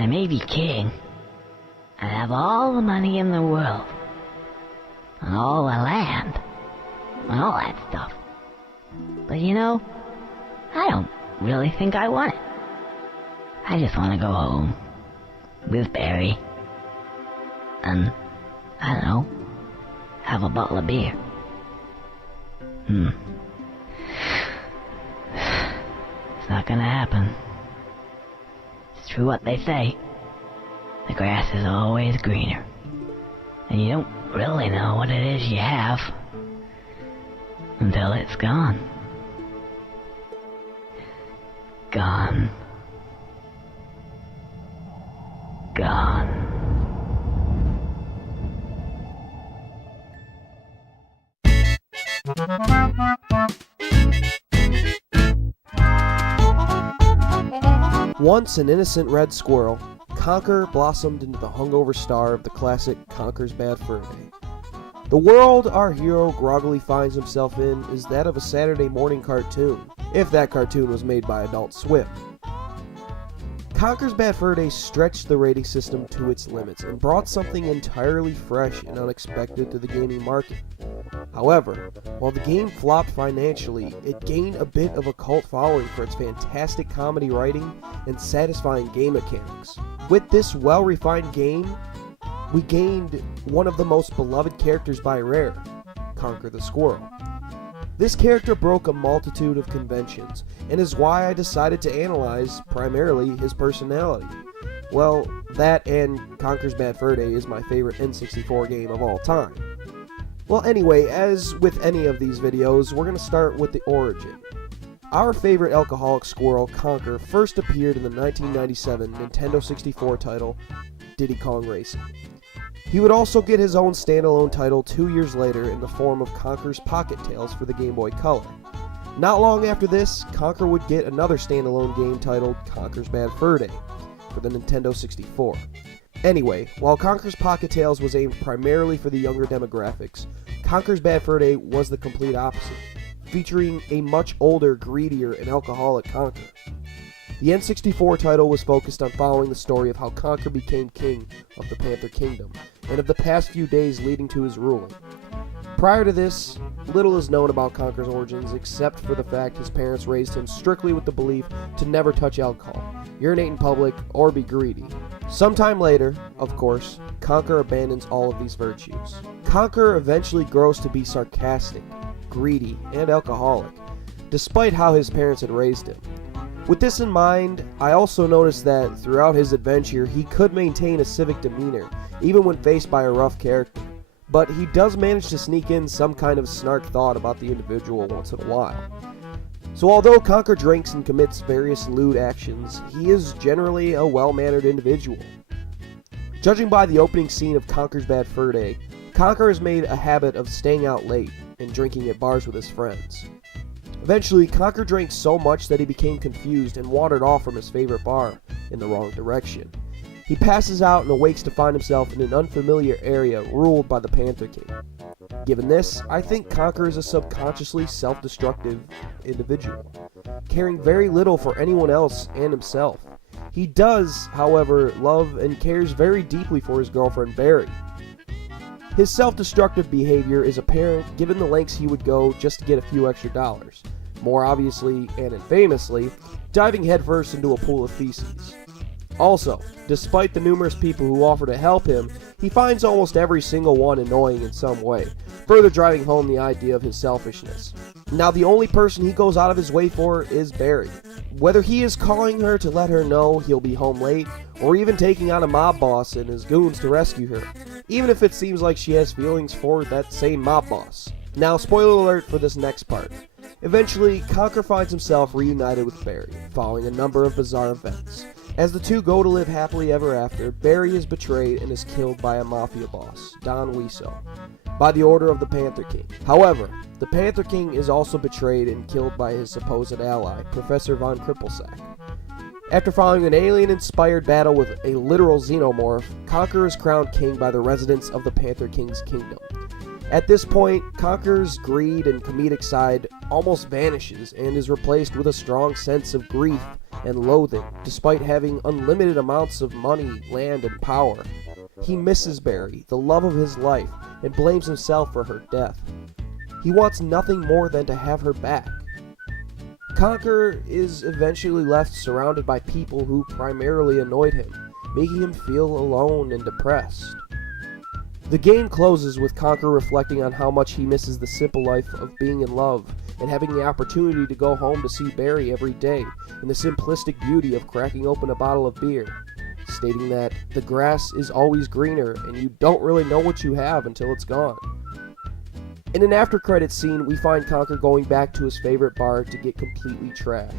I may be king, and have all the money in the world, and all the land, and all that stuff. But I don't really think I want it. I just want to go home with Barry and, I don't know, have a bottle of beer. It's not gonna happen. It's true what they say. The grass is always greener. And you don't really know what it is you have until it's gone. Gone. Gone. Once an innocent red squirrel, Conker blossomed into the hungover star of the classic Conker's Bad Fur Day. The world our hero groggily finds himself in is that of a Saturday morning cartoon, if that cartoon was made by Adult Swim. Conker's Bad Fur Day stretched the rating system to its limits and brought something entirely fresh and unexpected to the gaming market. However, while the game flopped financially, it gained a bit of a cult following for its fantastic comedy writing and satisfying game mechanics. With this well-refined game, we gained one of the most beloved characters by Rare, Conker the Squirrel. This character broke a multitude of conventions, and is why I decided to analyze primarily his personality. Well, that and Conker's Bad Fur Day is my favorite N64 game of all time. Well, anyway, as with any of these videos, we're going to start with the origin. Our favorite alcoholic squirrel, Conker, first appeared in the 1997 Nintendo 64 title, Diddy Kong Racing. He would also get his own standalone title 2 years later in the form of Conker's Pocket Tales for the Game Boy Color. Not long after this, Conker would get another standalone game titled Conker's Bad Fur Day for the Nintendo 64. Anyway, while Conker's Pocket Tales was aimed primarily for the younger demographics, Conker's Bad Fur Day was the complete opposite, featuring a much older, greedier, and alcoholic Conker. The N64 title was focused on following the story of how Conker became king of the Panther Kingdom, and of the past few days leading to his ruling. Prior to this, little is known about Conker's origins except for the fact his parents raised him strictly with the belief to never touch alcohol, urinate in public, or be greedy. Sometime later, of course, Conker abandons all of these virtues. Conker eventually grows to be sarcastic, greedy, and alcoholic, despite how his parents had raised him. With this in mind, I also noticed that throughout his adventure he could maintain a civic demeanor, even when faced by a rough character. But he does manage to sneak in some kind of snark thought about the individual once in a while. So although Conker drinks and commits various lewd actions, he is generally a well-mannered individual. Judging by the opening scene of Conker's Bad Fur Day, Conker has made a habit of staying out late and drinking at bars with his friends. Eventually, Conker drank so much that he became confused and wandered off from his favorite bar in the wrong direction. He passes out and awakes to find himself in an unfamiliar area ruled by the Panther King. Given this, I think Conker is a subconsciously self-destructive individual, caring very little for anyone else and himself. He does, however, love and cares very deeply for his girlfriend Barry. His self-destructive behavior is apparent given the lengths he would go just to get a few extra dollars. More obviously, and infamously, diving headfirst into a pool of feces. Also, despite the numerous people who offer to help him, he finds almost every single one annoying in some way, further driving home the idea of his selfishness. Now, the only person he goes out of his way for is Barry. Whether he is calling her to let her know he'll be home late, or even taking on a mob boss and his goons to rescue her, even if it seems like she has feelings for that same mob boss. Now, spoiler alert for this next part. Eventually, Conker finds himself reunited with Barry, following a number of bizarre events. As the two go to live happily ever after, Barry is betrayed and is killed by a mafia boss, Don Wiseau, by the order of the Panther King. However, the Panther King is also betrayed and killed by his supposed ally, Professor Von Krippelsack. After following an alien-inspired battle with a literal xenomorph, Conker is crowned king by the residents of the Panther King's kingdom. At this point, Conker's greed and comedic side almost vanishes and is replaced with a strong sense of grief and loathing, despite having unlimited amounts of money, land, and power. He misses Barry, the love of his life, and blames himself for her death. He wants nothing more than to have her back. Conker is eventually left surrounded by people who primarily annoyed him, making him feel alone and depressed. The game closes with Conker reflecting on how much he misses the simple life of being in love and having the opportunity to go home to see Barry every day and the simplistic beauty of cracking open a bottle of beer, stating that the grass is always greener and you don't really know what you have until it's gone. In an after-credits scene, we find Conker going back to his favorite bar to get completely trashed.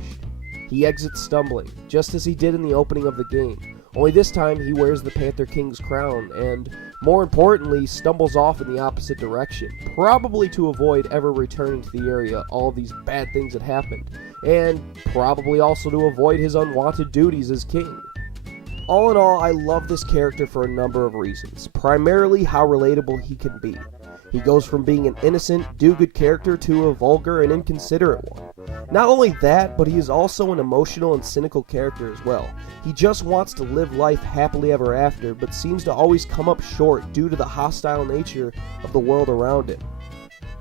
He exits stumbling, just as he did in the opening of the game, only this time he wears the Panther King's crown and, more importantly, stumbles off in the opposite direction, probably to avoid ever returning to the area all these bad things had happened, and probably also to avoid his unwanted duties as king. All in all, I love this character for a number of reasons, primarily how relatable he can be. He goes from being an innocent, do-good character to a vulgar and inconsiderate one. Not only that, but he is also an emotional and cynical character as well. He just wants to live life happily ever after, but seems to always come up short due to the hostile nature of the world around him.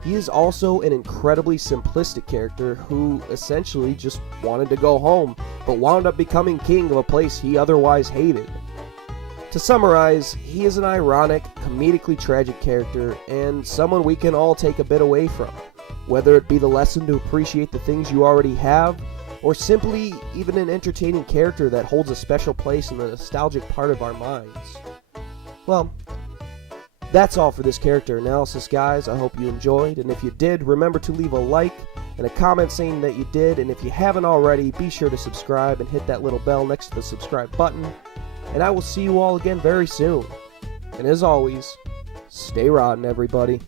He is also an incredibly simplistic character who essentially just wanted to go home, but wound up becoming king of a place he otherwise hated. To summarize, he is an ironic, comedically tragic character, and someone we can all take a bit away from, whether it be the lesson to appreciate the things you already have, or simply even an entertaining character that holds a special place in the nostalgic part of our minds. Well, that's all for this character analysis, guys. I hope you enjoyed, and if you did, remember to leave a like and a comment saying that you did, and if you haven't already, be sure to subscribe and hit that little bell next to the subscribe button. And I will see you all again very soon. And as always, stay rotten, everybody.